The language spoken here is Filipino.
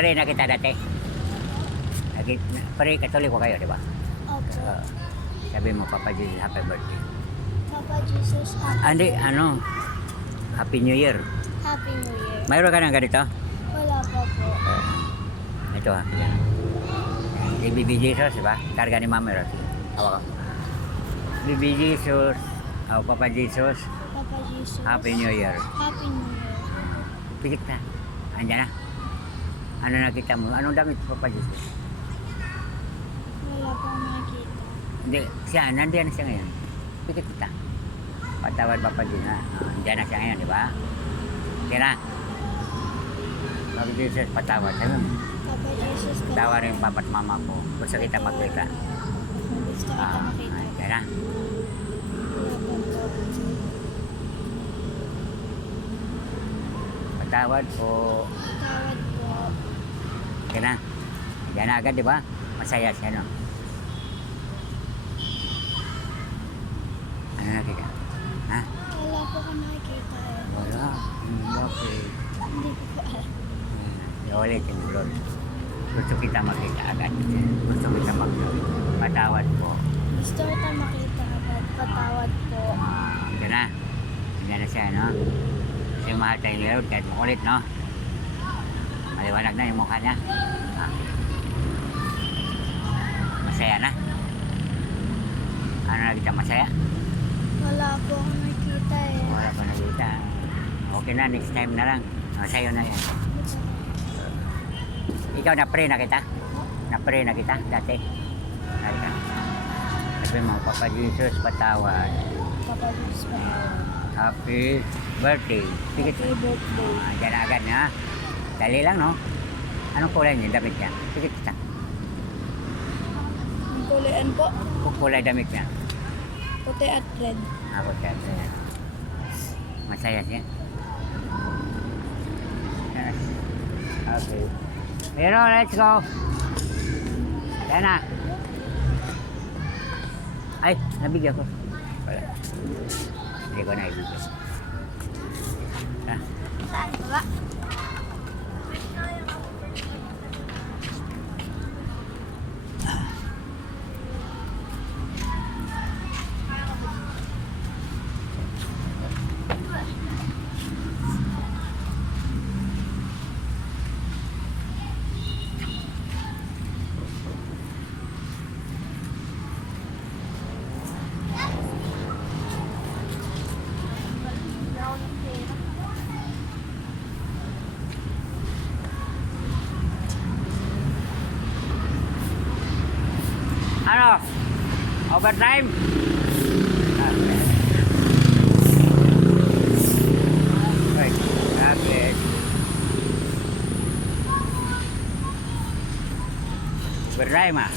pare na kita dati. Pare, katoliko kayo, di ba? Opo. Sabi mo, Papa Jesus, happy birthday. Papa Jesus, Hindi, Happy New Year. Happy New Year. Mayroon ka ng ganito? Wala pa po. Ito ha. Baby Jesus, di ba? Karga ni Mama Rosie. Hawak ko. Baby Jesus. Papa Jesus. Papa Jesus. Happy New Year. Happy New Year. Pikit na. Andiyan na. Ano nakita mo? Anong damit Papa Jesus? Wala pang makita. Hindi, nandiyan na siya ngayon. Pikit kita. Patawad Papa Jesus na. Andiyan na siya ngayon, di ba? Diyan na. Papa Jesus, patawad. Sabi mo, Papa Jesus, patawad rin Papa at Mama ko. Gusto kita magkita. gusto kita makita. Diyan na. Wala pa po. Patawad po. Tawad po. Diyan na. Diyan na agad, di ba? Masaya siya, no? Ano nakita? Ha? Wala po ka nakikita eh. Wala. Okay. Hindi ko po alam. Ulit yung Lord. Gusto kita makita agad. Gusto kita patawad po. Gusto kita makita agad. Patawad po. Diyan na. Diyan na siya, no? Kasi mahal tayo ni Lord kahit makulit, no? Maliwanag na yung mukha niya. Masaya na. Ano nakita? Masaya? Wala po akong nakikita eh. Wala pa nakita. Okay na, next time na lang. Sa'yo na yan. Ikaw na-pray na kita? Na-pray na kita dati? Nakita. Sabi mo, Papa Jesus, patawad. Papa Jesus, patawad. Happy birthday. Sige. Happy birthday. Diyan na agad na. Dali lang, no? Anong kulay niya? Damit niya? Sige kita. Ang kulian po. Kulay damit niya. Puti at red. Ako siya. Masaya siya. Okay. Pero let's go. Yan na. Ay, nabigyan ko. Wala. Hindi ko naibigyan. Saan ba? Ano? Overtime? Okay. Okay. Overtime ah.